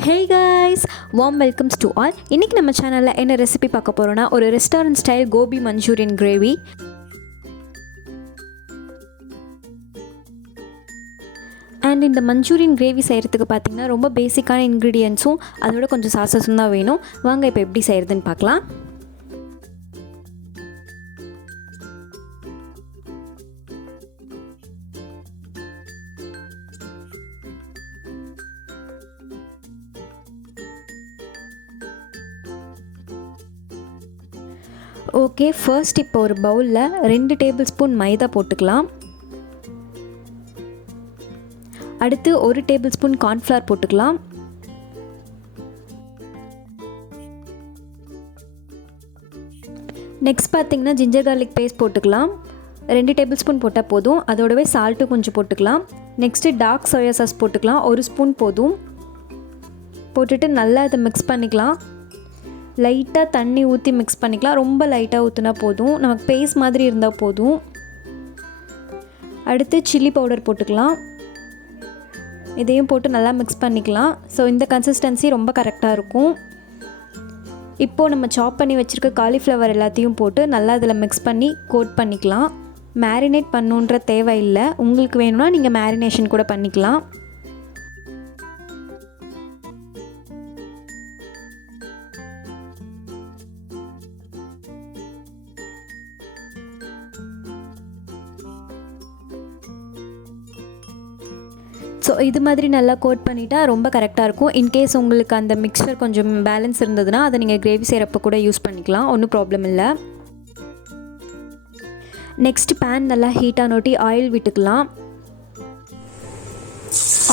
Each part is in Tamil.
Hey guys, warm welcomes to all. இன்னைக்கு நம்ம சேனல்ல என்ன ரெசிபி பார்க்க போறோம்னா ஒரு restaurant style gobi manchurian gravy. And இந்த மஞ்சூரியன் கிரேவி செய்கிறதுக்கு பார்த்தீங்கன்னா ரொம்ப பேசிக்கான இன்க்ரீடியன்ஸும் அதோட கொஞ்சம் சாசஸும் தான் வேணும். வாங்க இப்போ எப்படி செய்கிறதுன்னு பார்க்கலாம். ஓகே, ஃபர்ஸ்ட் இப்போ ஒரு பவுலில் 2 டேபிள் ஸ்பூன் மைதா போட்டுக்கலாம். அடுத்து 1 டேபிள் ஸ்பூன் கார்ன்ஃப்ளவர் போட்டுக்கலாம். நெக்ஸ்ட் பார்த்தீங்கன்னா ஜிஞ்சர் கார்லிக் பேஸ்ட் போட்டுக்கலாம். 2 டேபிள் ஸ்பூன் போட்டால் போதும். அதோடவே சால்ட்டும் கொஞ்சம் போட்டுக்கலாம். நெக்ஸ்ட்டு டார்க் சோயா சாஸ் போட்டுக்கலாம். 1 ஸ்பூன் போதும். போட்டுட்டு நல்லா அதை மிக்ஸ் பண்ணிக்கலாம். லைட்டாக தண்ணி ஊற்றி மிக்ஸ் பண்ணிக்கலாம். ரொம்ப லைட்டாக ஊற்றினா போதும், நமக்கு பேஸ்ட் மாதிரி இருந்தால் போதும். அடுத்து சில்லி பவுடர் போட்டுக்கலாம். இதையும் போட்டு நல்லா மிக்ஸ் பண்ணிக்கலாம். ஸோ இந்த கன்சிஸ்டன்சி ரொம்ப கரெக்டாக இருக்கும். இப்போது நம்ம சாப் பண்ணி வச்சுருக்க காலிஃப்ளவர் எல்லாத்தையும் போட்டு நல்லா இதில் மிக்ஸ் பண்ணி கோட் பண்ணிக்கலாம். மேரினேட் பண்ணுன்ற தேவையில்லை. உங்களுக்கு வேணும்னா நீங்கள் மேரினேஷன் கூட பண்ணிக்கலாம். ஸோ இது மாதிரி நல்லா கோட் பண்ணிட்டா ரொம்ப கரெக்டாக இருக்கும். இன்கேஸ் உங்களுக்கு அந்த மிக்சர் கொஞ்சம் பேலன்ஸ் இருந்ததுன்னா அதை நீங்கள் கிரேவி செய்கிறப்ப கூட யூஸ் பண்ணிக்கலாம், ஒன்றும் ப்ராப்ளம் இல்லை. நெக்ஸ்ட் பேன் நல்லா ஹீட்டானோட்டி ஆயில் விட்டுக்கலாம்.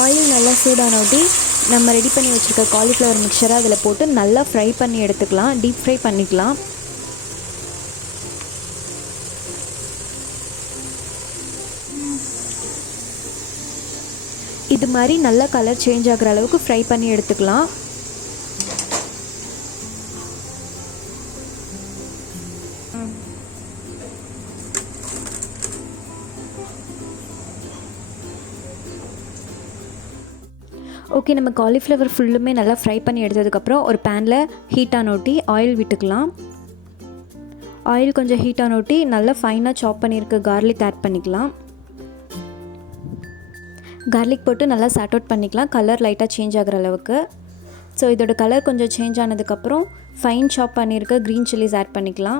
ஆயில் நல்லா சூடானோட்டி நம்ம ரெடி பண்ணி வச்சுருக்க காலிஃப்ளவர் மிக்சரை அதில் போட்டு நல்லா ஃப்ரை பண்ணி எடுத்துக்கலாம். டீப் ஃப்ரை பண்ணிக்கலாம். இது மாதிரி நல்லா கலர் சேஞ்ச் ஆகிற அளவுக்கு ஃப்ரை பண்ணி எடுத்துக்கலாம். ஓகே, நம்ம காலிஃப்ளவர் ஃபுல்லுமே நல்லா ஃப்ரை பண்ணி எடுத்ததுக்கப்புறம் ஒரு பேனில் ஹீட்டானோட்டி ஆயில் விட்டுக்கலாம். ஆயில் கொஞ்சம் ஹீட்டானோட்டி நல்லா ஃபைனாக சாப் பண்ணியிருக்க கார்லிக் ஆட் பண்ணிக்கலாம். கார்லிக் போட்டு நல்லா சாட் அவுட் பண்ணிக்கலாம், கலர் லைட்டாக சேஞ்ச் ஆகிற அளவுக்கு. ஸோ இதோட கலர் கொஞ்சம் சேஞ்ச் ஆனதுக்கப்புறம் ஃபைன் சாப் பண்ணியிருக்க க்ரீன் சில்லிஸ் ஆட் பண்ணிக்கலாம்.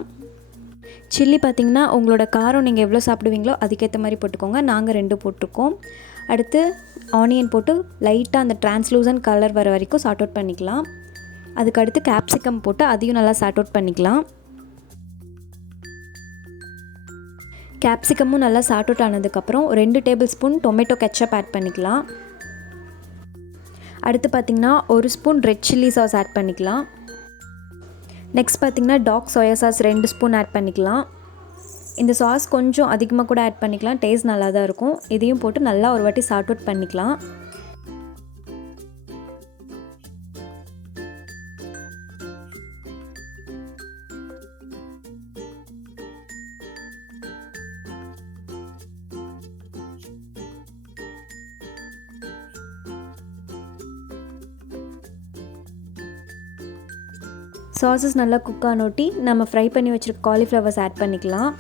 சில்லி பார்த்திங்கன்னா உங்களோட காரம் நீங்கள் எவ்வளோ சாப்பிடுவீங்களோ அதுக்கேற்ற மாதிரி போட்டுக்கோங்க. நாங்கள் 2 போட்டிருக்கோம். அடுத்து ஆனியன் போட்டு லைட்டாக அந்த டிரான்ஸ்லூசன்ட் கலர் வர வரைக்கும் சாட் அவுட் பண்ணிக்கலாம். அதுக்கடுத்து கேப்சிகம் போட்டு அதையும் நல்லா சாட் அவுட் பண்ணிக்கலாம். கேப்சிகமும் நல்லா சாட் அவுட் ஆனதுக்கப்புறம் 2 tablespoon tomato ketchup add பண்ணிக்கலாம். அடுத்து பார்த்திங்கன்னா 1 spoon red chilli sauce add பண்ணிக்கலாம். நெக்ஸ்ட் பார்த்திங்கன்னா dark soya sauce 2 spoon add பண்ணிக்கலாம். இந்த சாஸ் கொஞ்சம் அதிகமாக கூட ஆட் பண்ணிக்கலாம், டேஸ்ட் நல்லா தான் இருக்கும். இதையும் போட்டு நல்லா ஒரு வாட்டி சாட் அவுட் பண்ணிக்கலாம். சாஸஸ் நல்லா குக் ஆனோட்டி நம்ம ஃப்ரை பண்ணி வச்சுருக்க காலிஃப்ளவர்ஸ் ஆட் பண்ணிக்கலாம்.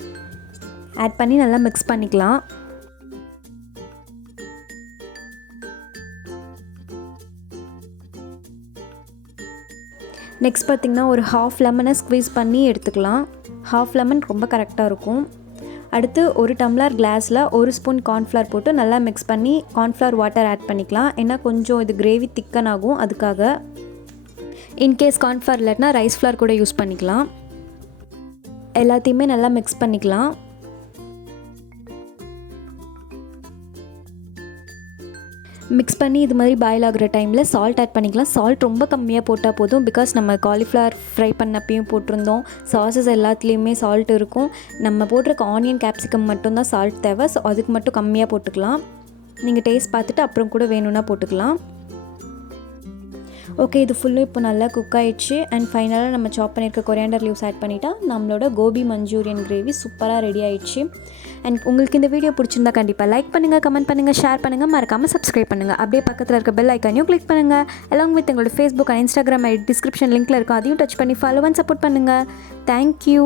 ஆட் பண்ணி நல்லா மிக்ஸ் பண்ணிக்கலாம். நெக்ஸ்ட் பார்த்திங்கன்னா ஒரு ஹாஃப் லெமனை ஸ்க்வீஸ் பண்ணி எடுத்துக்கலாம். ஹாஃப் லெமன் ரொம்ப கரெக்டாக இருக்கும். அடுத்து 1 டம்ளர் கிளாஸில் 1 ஸ்பூன் கார்ன்ஃப்ளவர் போட்டு நல்லா மிக்ஸ் பண்ணி கார்ன்ஃப்ளவர் வாட்டர் ஆட் பண்ணிக்கலாம். ஏன்னா கொஞ்சம் இது கிரேவி திக்கன் ஆகும், அதுக்காக. இன்கேஸ் கார்ன்ஃப்ளவர் இல்லாட்டினா ரைஸ் ஃப்ளார் கூட யூஸ் பண்ணிக்கலாம். எல்லாத்தையுமே நல்லா மிக்ஸ் பண்ணிக்கலாம். மிக்ஸ் பண்ணி இது மாதிரி பாயில் ஆகிற டைமில் சால்ட் ஆட் பண்ணிக்கலாம். சால்ட் ரொம்ப கம்மியாக போட்டால் போதும், பிகாஸ் நம்ம காலிஃப்ளவர் ஃப்ரை பண்ணப்பையும் போட்டிருந்தோம். சாஸஸ் எல்லாத்துலேயுமே சால்ட் இருக்கும். நம்ம போட்டிருக்க ஆனியன் கேப்சிகம் மட்டும்தான் சால்ட் தேவை. ஸோ அதுக்கு மட்டும் கம்மியாக போட்டுக்கலாம். நீங்கள் டேஸ்ட் பார்த்துட்டு அப்புறம் கூட வேணும்னா போட்டுக்கலாம். ஓகே, இது ஃபுல்லும் இப்போ நல்லா குக் ஆகிடுச்சு. அண்ட் ஃபைனலாக நம்ம சாப் பண்ணியிருக்க கொரியாண்டர் லீவ்ஸ் ஆட் பண்ணிட்டா நம்மளோட கோபி மஞ்சூரியன் கிரேவி சூப்பராக ரெடி ஆகிடுச்சு. அண்ட் உங்களுக்கு இந்த வீடியோ பிடிச்சிருந்தா கண்டிப்பாக லைக் பண்ணுங்கள், கமெண்ட் பண்ணுங்கள், ஷேர் பண்ணுங்கள், மறக்காமல் சப்ஸ்கிரைப் பண்ணுங்கள். அப்படியே பக்கத்தில் இருக்க பெல் ஐக்கானையும் கிளிக் பண்ணுங்கள். அலாங் வித் எங்களோட ஃபேஸ்புக் அண்ட் இன்ஸ்டாகிராம் டிஸ்கிரிப்ஷன் லிங்க்கில் இருக்கும், அதையும் டச் பண்ணி ஃபாலோ அண்ட் சப்போர்ட் பண்ணுங்கள். தேங்க்யூ.